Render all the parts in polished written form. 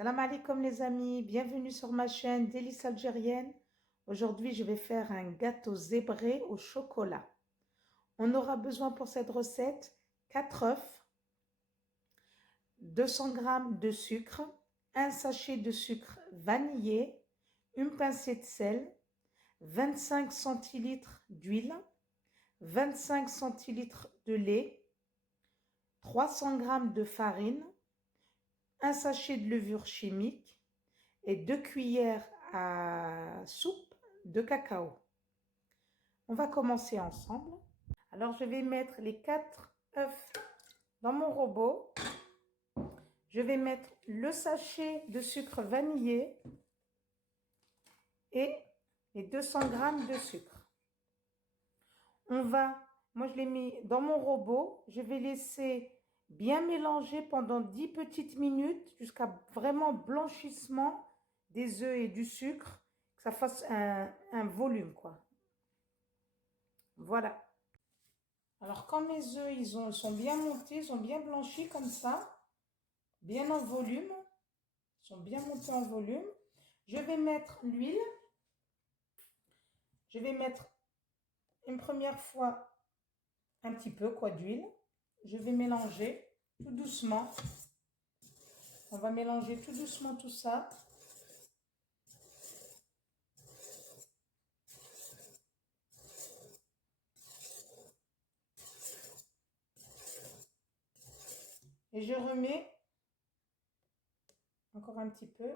Salam alaikum les amis, bienvenue sur ma chaîne Délices algériennes. Aujourd'hui, je vais faire un gâteau zébré au chocolat. On aura besoin pour cette recette 4 œufs, 200 g de sucre, un sachet de sucre vanillé, une pincée de sel, 25 centilitres d'huile, 25 centilitres de lait, 300 g de farine, un sachet de levure chimique et 2 cuillères à soupe de cacao. On va commencer ensemble. Alors, je vais mettre les 4 œufs dans mon robot. Je vais mettre le sachet de sucre vanillé et les 200 g de sucre. Moi je l'ai mis dans mon robot. Je vais laisser bien mélanger pendant 10 petites minutes jusqu'à vraiment blanchissement des œufs et du sucre, que ça fasse un volume, quoi. Voilà. Alors, quand mes œufs, ils sont bien montés, ils sont bien blanchis comme ça, bien en volume, ils sont bien montés en volume. Je vais mettre l'huile. Je vais mettre une première fois un petit peu, quoi, d'huile. Je vais mélanger tout doucement. On va mélanger tout doucement tout ça. Et je remets encore un petit peu.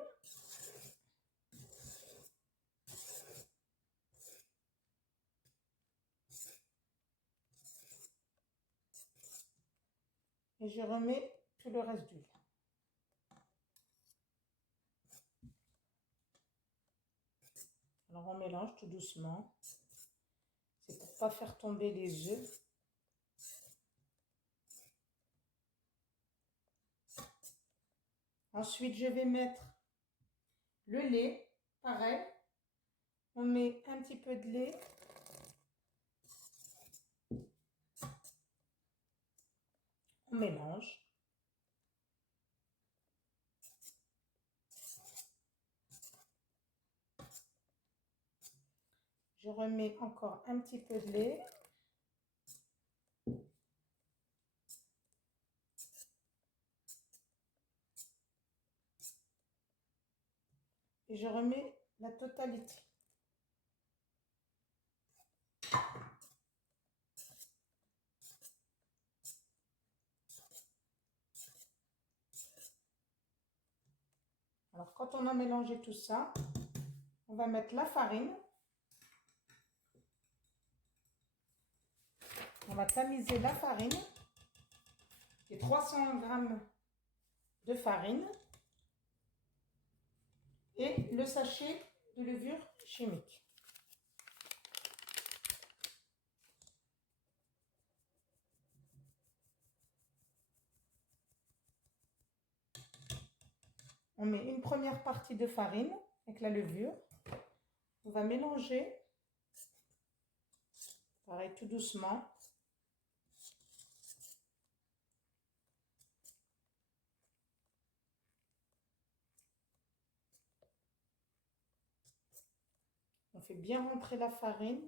Et je remets tout le reste d'huile. Alors on mélange tout doucement. C'est pour ne pas faire tomber les œufs. Ensuite, je vais mettre le lait. Pareil, on met un petit peu de lait. On mélange. Je remets encore un petit peu de lait. Et je remets la totalité. Alors, quand on a mélangé tout ça, on va mettre la farine. On va tamiser la farine. Et 300 g de farine. Et le sachet de levure chimique. On met une première partie de farine avec la levure. On va mélanger. Pareil, tout doucement. On fait bien rentrer la farine.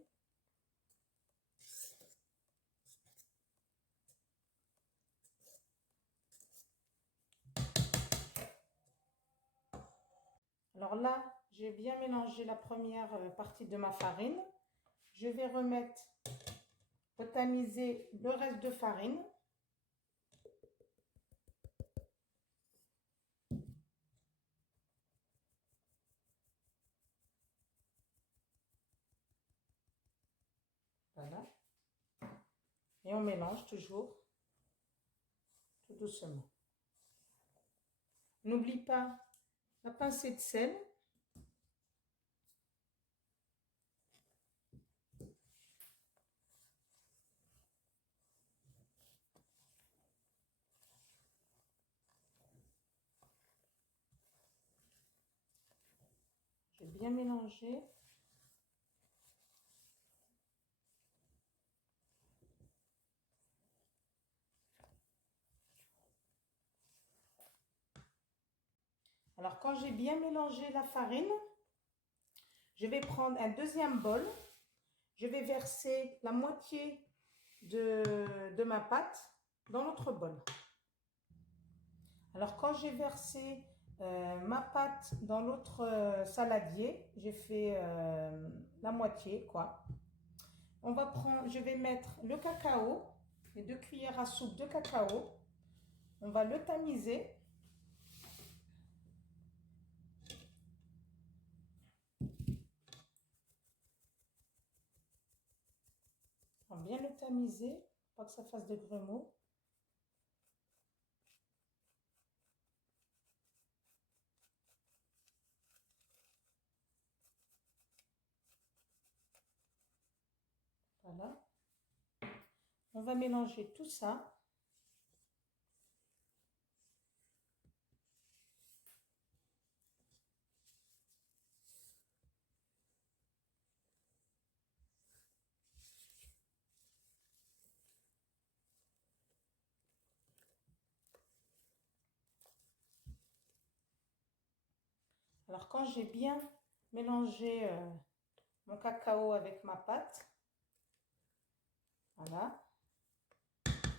Alors là, j'ai bien mélangé la première partie de ma farine. Je vais retamiser le reste de farine. Voilà. Et on mélange toujours, tout doucement. N'oublie pas la pincée de sel. Je vais bien mélanger. Alors, quand j'ai bien mélangé la farine, je vais prendre un deuxième bol. Je vais verser la moitié de ma pâte dans l'autre bol. Alors, quand j'ai versé ma pâte dans l'autre saladier, j'ai fait la moitié, quoi. Je vais mettre le cacao, les 2 cuillères à soupe de cacao. On va le tamiser. On va bien le tamiser, pour pas que ça fasse des grumeaux. Voilà. On va mélanger tout ça. Alors, quand j'ai bien mélangé mon cacao avec ma pâte, voilà,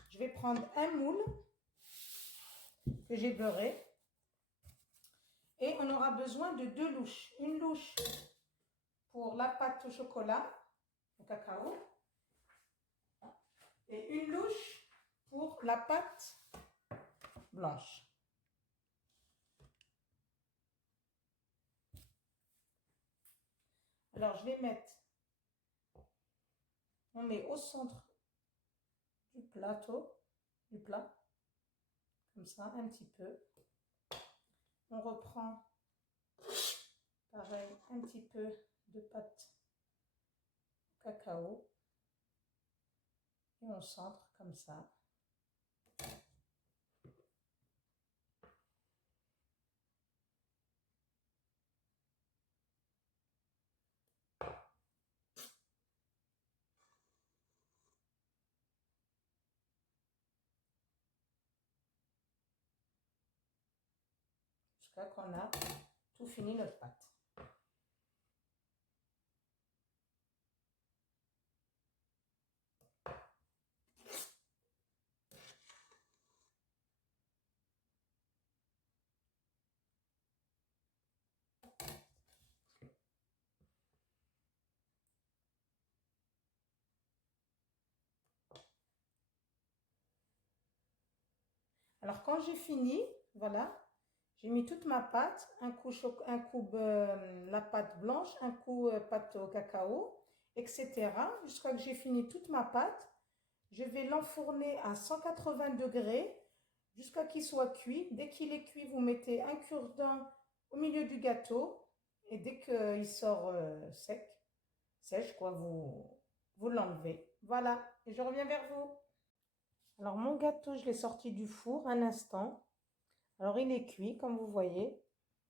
je vais prendre un moule que j'ai beurré et on aura besoin de 2 louches. Une louche pour la pâte au chocolat, au cacao, et une louche pour la pâte blanche. Alors, je vais mettre, on met au centre du plateau, du plat, comme ça, un petit peu. On reprend, pareil, un petit peu de pâte cacao et on centre comme ça. Jusqu'à qu'on a tout fini notre pâte. Alors, quand j'ai fini, voilà, j'ai mis toute ma pâte, un coup la pâte blanche, un coup pâte au cacao, etc. Jusqu'à que j'ai fini toute ma pâte. Je vais l'enfourner à 180 degrés jusqu'à qu'il soit cuit. Dès qu'il est cuit, vous mettez un cure-dent au milieu du gâteau et dès qu'il sort sèche, quoi, vous l'enlevez. Voilà, et je reviens vers vous. Alors, mon gâteau, je l'ai sorti du four un instant. Alors, il est cuit, comme vous voyez.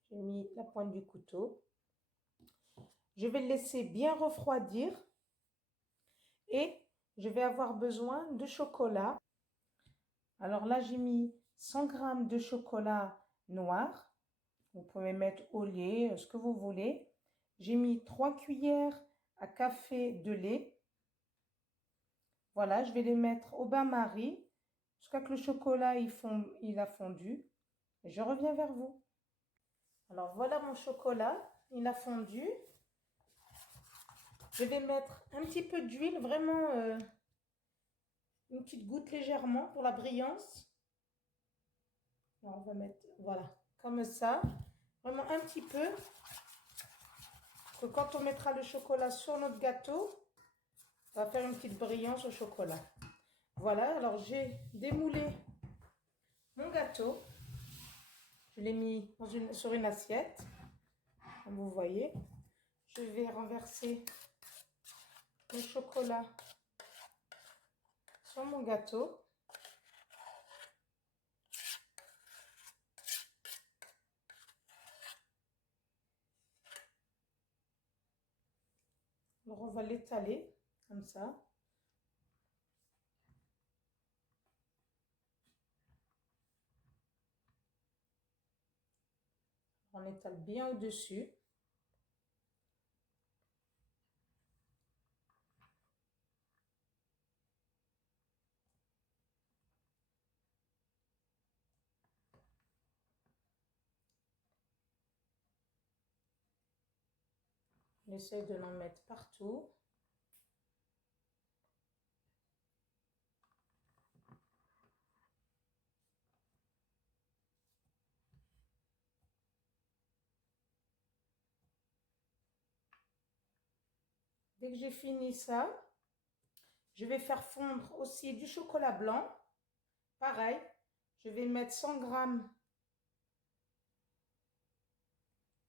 J'ai mis la pointe du couteau. Je vais le laisser bien refroidir et je vais avoir besoin de chocolat. Alors là, j'ai mis 100 g de chocolat noir. Vous pouvez mettre au lait, ce que vous voulez. J'ai mis 3 cuillères à café de lait. Voilà, je vais les mettre au bain-marie jusqu'à que le chocolat il a fondu. Et je reviens vers vous. Alors voilà mon chocolat, il a fondu. Je vais mettre un petit peu d'huile, vraiment une petite goutte légèrement pour la brillance. Alors, on va mettre, voilà, comme ça. Vraiment un petit peu. Que quand on mettra le chocolat sur notre gâteau, on va faire une petite brillance au chocolat. Voilà, alors j'ai démoulé mon gâteau. Je l'ai mis sur une assiette, comme vous voyez. Je vais renverser le chocolat sur mon gâteau. Alors on va l'étaler comme ça. On étale bien au-dessus. On essaie de l'en mettre partout. Dès que j'ai fini ça, je vais faire fondre aussi du chocolat blanc. Pareil, je vais mettre 100 g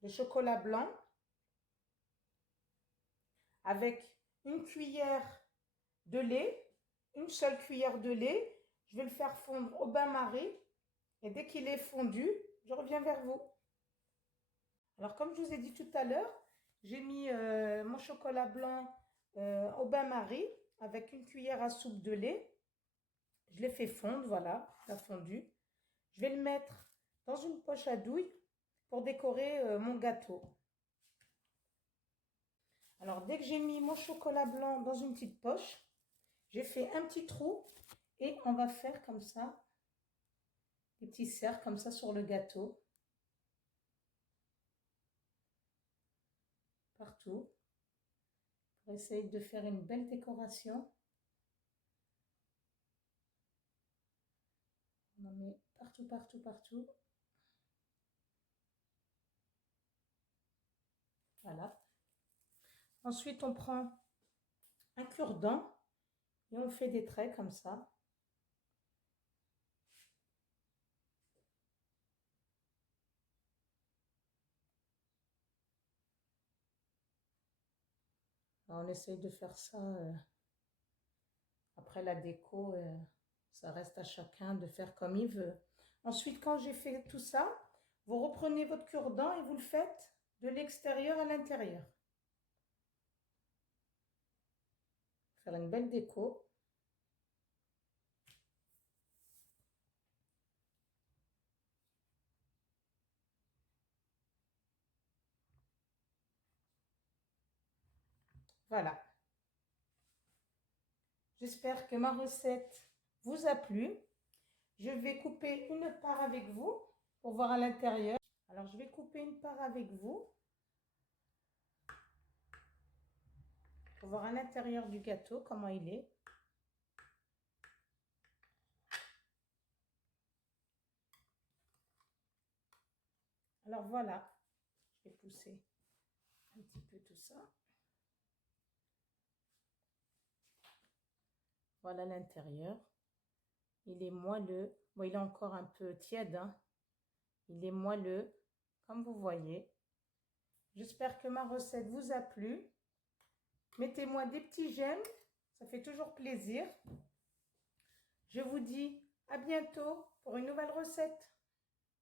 de chocolat blanc avec une cuillère de lait, une seule cuillère de lait. Je vais le faire fondre au bain-marie et dès qu'il est fondu, je reviens vers vous. Alors comme je vous ai dit tout à l'heure, j'ai mis mon chocolat blanc au bain-marie avec une cuillère à soupe de lait. Je l'ai fait fondre, voilà, ça a fondu. Je vais le mettre dans une poche à douille pour décorer mon gâteau. Alors, dès que j'ai mis mon chocolat blanc dans une petite poche, j'ai fait un petit trou et on va faire comme ça, des petits cercles comme ça sur le gâteau. Partout. Pour essayer de faire une belle décoration. On en met partout, partout, partout. Voilà. Ensuite, on prend un cure-dent et on fait des traits comme ça. Alors, on essaye de faire ça. Après la déco, ça reste à chacun de faire comme il veut. Ensuite, quand j'ai fait tout ça, vous reprenez votre cure-dent et vous le faites de l'extérieur à l'intérieur. Faire une belle déco. Voilà. J'espère que ma recette vous a plu. Je vais couper une part avec vous pour voir à l'intérieur. Alors, je vais couper une part avec vous pour voir à l'intérieur du gâteau comment il est. Alors voilà, je vais pousser un petit peu tout ça. Voilà l'intérieur. Il est moelleux. Bon, il est encore un peu tiède, hein. Il est moelleux, comme vous voyez. J'espère que ma recette vous a plu. Mettez-moi des petits j'aime, ça fait toujours plaisir. Je vous dis à bientôt pour une nouvelle recette.